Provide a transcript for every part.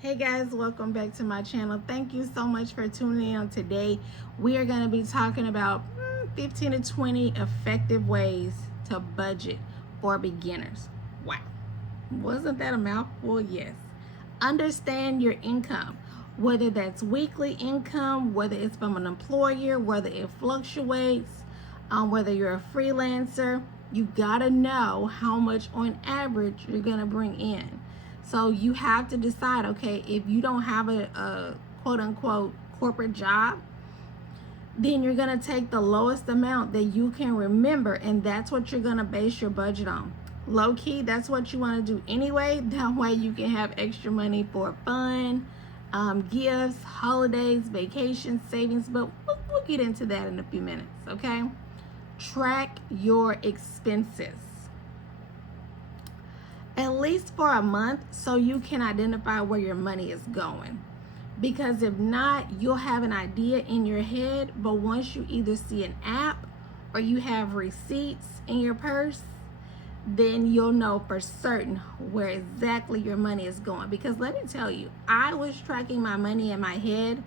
Hey guys, welcome back to my channel. Thank you so much for tuning in on today. We are going to be talking about 15 to 20 effective ways to budget for beginners. Wow, wasn't that a mouthful? Yes. Understand your income, whether that's weekly income, whether it's from an employer, whether it fluctuates, whether you're a freelancer. You got to know how much on average you're going to bring in. So you have to decide, okay, if you don't have a quote unquote corporate job, then you're going to take the lowest amount that you can remember, and that's what you're going to base your budget on. Low key, that's what you want to do anyway. That way you can have extra money for fun, gifts, holidays, vacations, savings, but we'll get into that in a few minutes, okay? Track your expenses at least for a month so you can identify where your money is going. Because if not, you'll have an idea in your head, but once you either see an app or you have receipts in your purse, then you'll know for certain where exactly your money is going. Because let me tell you, I was tracking my money in my head,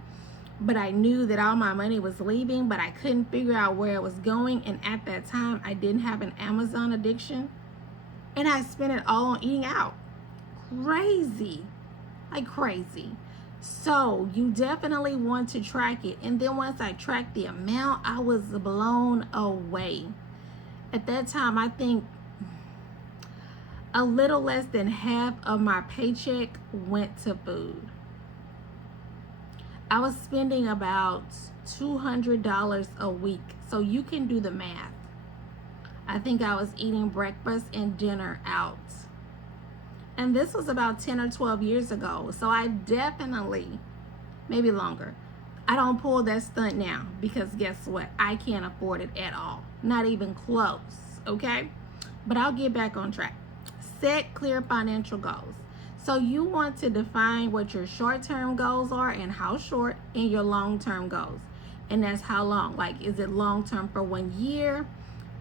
but I knew that all my money was leaving, but I couldn't figure out where it was going. And at that time, I didn't have an Amazon addiction. And I spent it all on eating out. Crazy. Like crazy. So you definitely want to track it. And then once I tracked the amount, I was blown away. At that time, I think a little less than half of my paycheck went to food. I was spending about $200 a week. So you can do the math. I think I was eating breakfast and dinner out. And this was about 10 or 12 years ago. So I definitely, maybe longer, I don't pull that stunt now because guess what? I can't afford it at all. Not even close, okay? But I'll get back on track. Set clear financial goals. So you want to define what your short-term goals are and how short, and your long-term goals. And that's how long. Like, is it long-term for 1 year?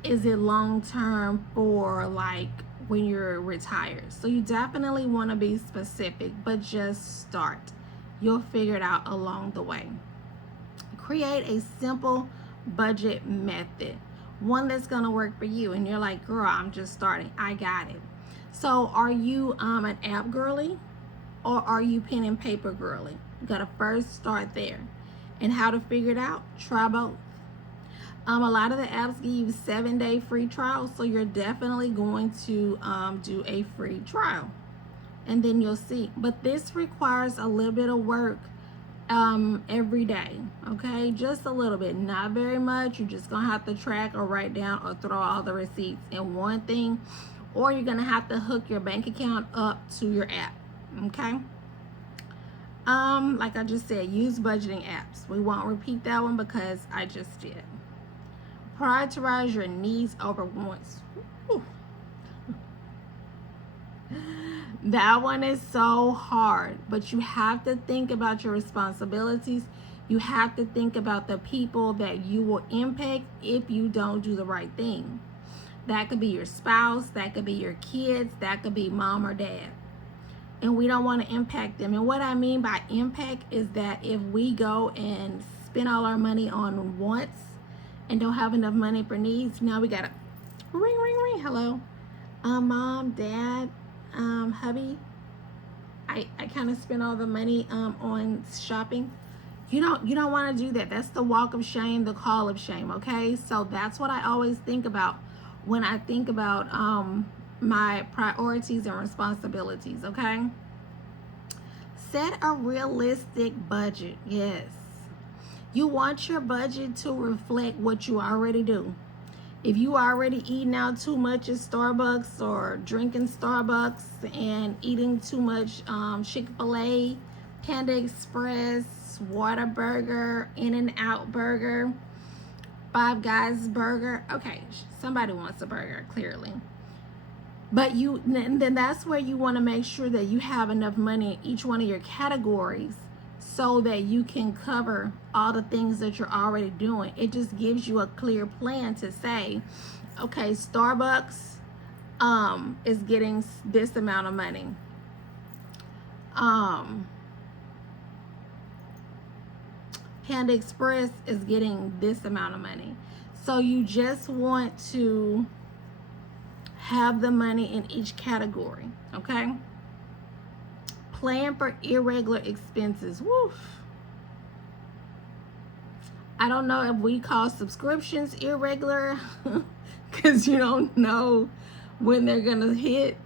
Is it long-term for like when you're retired? So you definitely want to be specific, but just start. You'll figure it out along the way. Create a simple budget method, one that's going to work for you. And you're like, girl, I'm just starting. I got it. So are you an app girly or are you pen and paper girly? You got to first start there. And how to figure it out? Try both. A lot of the apps give you 7-day free trials, so you're definitely going to do a free trial, and then you'll see. But this requires a little bit of work every day, okay? Just a little bit, not very much. You're just gonna have to track or write down or throw all the receipts in one thing, or you're gonna have to hook your bank account up to your app, okay? Like I just said, use budgeting apps. We won't repeat that one because I just did. Prioritize your needs over wants. Whew. That one is so hard, but you have to think about your responsibilities. You have to think about the people that you will impact if you don't do the right thing. That could be your spouse, that could be your kids, that could be mom or dad. And we don't want to impact them. And what I mean by impact is that if we go and spend all our money on wants and don't have enough money for needs, now we gotta ring, ring, ring. Hello, mom, dad, hubby. I kind of spend all the money on shopping. You don't want to do that. That's the walk of shame, the call of shame. Okay, so that's what I always think about when I think about my priorities and responsibilities. Okay, set a realistic budget. Yes. You want your budget to reflect what you already do. If you already eating out too much at Starbucks or drinking Starbucks and eating too much Chick-fil-A, Panda Express, Whataburger, In-N-Out Burger, Five Guys Burger. Okay, somebody wants a burger, clearly. But then that's where you want to make sure that you have enough money in each one of your categories so that you can cover all the things that you're already doing. It just gives you a clear plan to say, okay, Starbucks is getting this amount of money. Panda Express is getting this amount of money. So you just want to have the money in each category, okay? Plan for irregular expenses. Woof. I don't know if we call subscriptions irregular because you don't know when they're gonna hit,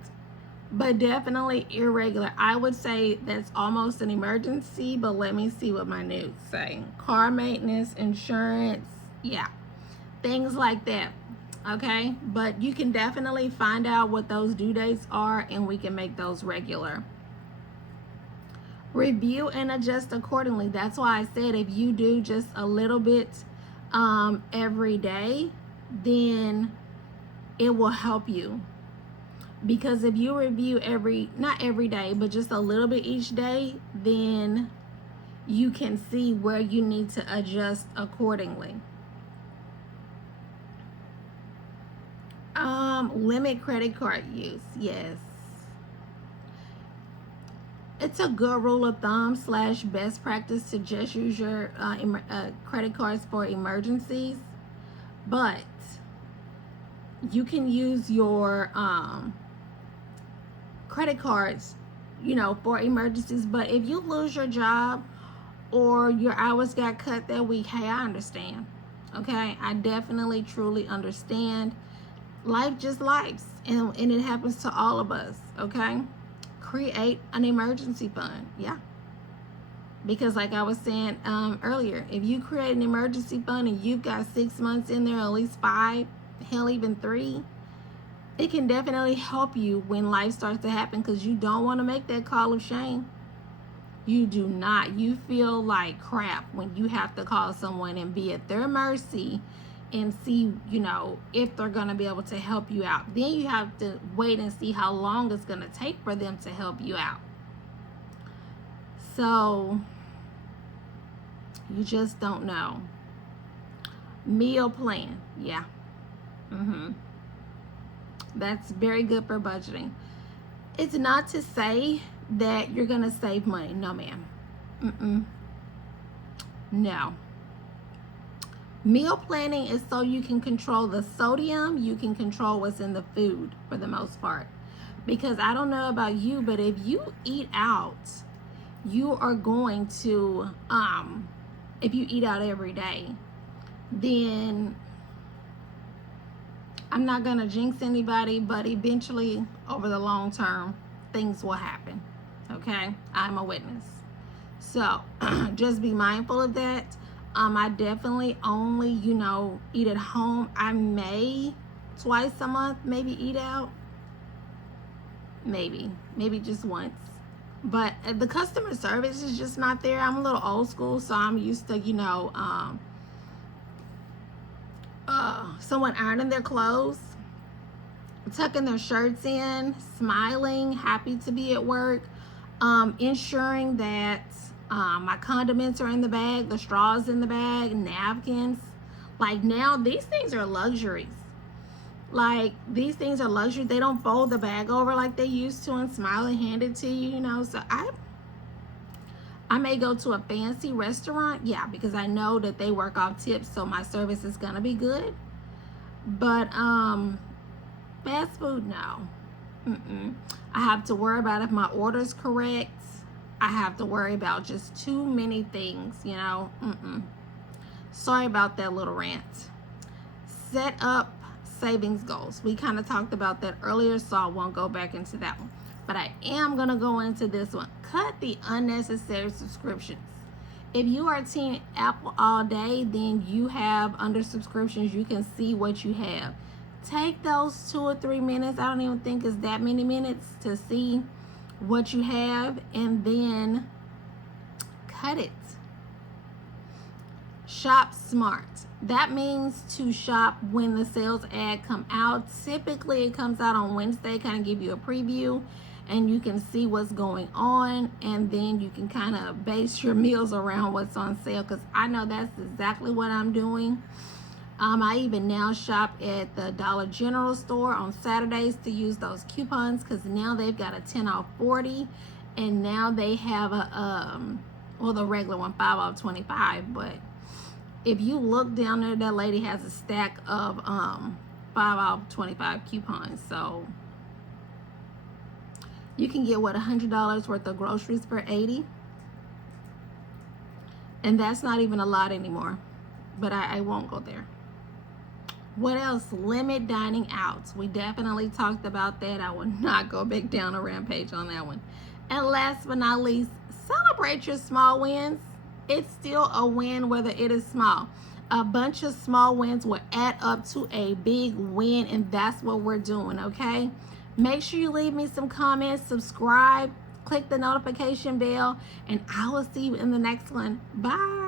but definitely irregular. I would say that's almost an emergency, but let me see what my notes say. Car maintenance, insurance, yeah, things like that. Okay, but you can definitely find out what those due dates are and we can make those regular. Review and adjust accordingly. That's why I said if you do just a little bit every day, then it will help you. Because if you review not every day, but just a little bit each day, then you can see where you need to adjust accordingly. Limit credit card use. Yes. It's a good rule of thumb / best practice to just use your credit cards for emergencies, but you can use your credit cards, for emergencies. But if you lose your job or your hours got cut that week, hey, I understand. Okay, I definitely truly understand. Life just lives, and it happens to all of us. Okay, create an emergency fund. Yeah, because like I was saying earlier, if you create an emergency fund and you've got 6 months in there, at least 5, hell, even 3, it can definitely help you when life starts to happen, because you don't want to make that call of shame. You do not. You feel like crap when you have to call someone and be at their mercy and see, if they're going to be able to help you out. Then you have to wait and see how long it's going to take for them to help you out. So you just don't know. Meal plan. Yeah. That's very good for budgeting. It's not to say that you're going to save money. No, ma'am. No. Meal planning is so you can control the sodium, you can control what's in the food for the most part. Because I don't know about you, but if you eat out, you are going to, if you eat out every day, then I'm not going to jinx anybody, but eventually over the long term, things will happen. Okay, I'm a witness. So just be mindful of that. I definitely only, eat at home. I may twice a month, maybe eat out. Maybe just once. But the customer service is just not there. I'm a little old school, so I'm used to, someone ironing their clothes, tucking their shirts in, smiling, happy to be at work, ensuring that my condiments are in the bag, the straws in the bag, napkins. Like now, these things are luxuries. They don't fold the bag over like they used to and smile and hand it to you, So I may go to a fancy restaurant, yeah, because I know that they work off tips, so my service is gonna be good. But fast food, no. I have to worry about if my order's correct. I have to worry about just too many things, Sorry about that little rant. Set up savings goals. We kind of talked about that earlier, so I won't go back into that one. But I am going to go into this one. Cut the unnecessary subscriptions. If you are Team Apple all day, then you have under subscriptions, you can see what you have. Take those 2 or 3 minutes. I don't even think it's that many minutes to see what you have, and then cut it. Shop smart. That means to shop when the sales ad come out. Typically it comes out on Wednesday, kind of give you a preview and you can see what's going on, and then you can kind of base your meals around what's on sale, because I know that's exactly what I'm doing. I even now shop at the Dollar General store on Saturdays to use those coupons, because now they've got a 10 off 40, and now they have a Well, the regular one, 5 off 25. But if you look down there, that lady has a stack of 5 off 25 coupons. So you can get, what, $100 worth of groceries for $80. And that's not even a lot anymore. But I won't go there. What else? Limit dining out. We definitely talked about that. I will not go back down a rampage on that one. And last but not least, celebrate your small wins. It's still a win whether it is small. A bunch of small wins will add up to a big win, and that's what we're doing, okay? Make sure you leave me some comments, subscribe, click the notification bell, and I will see you in the next one. Bye.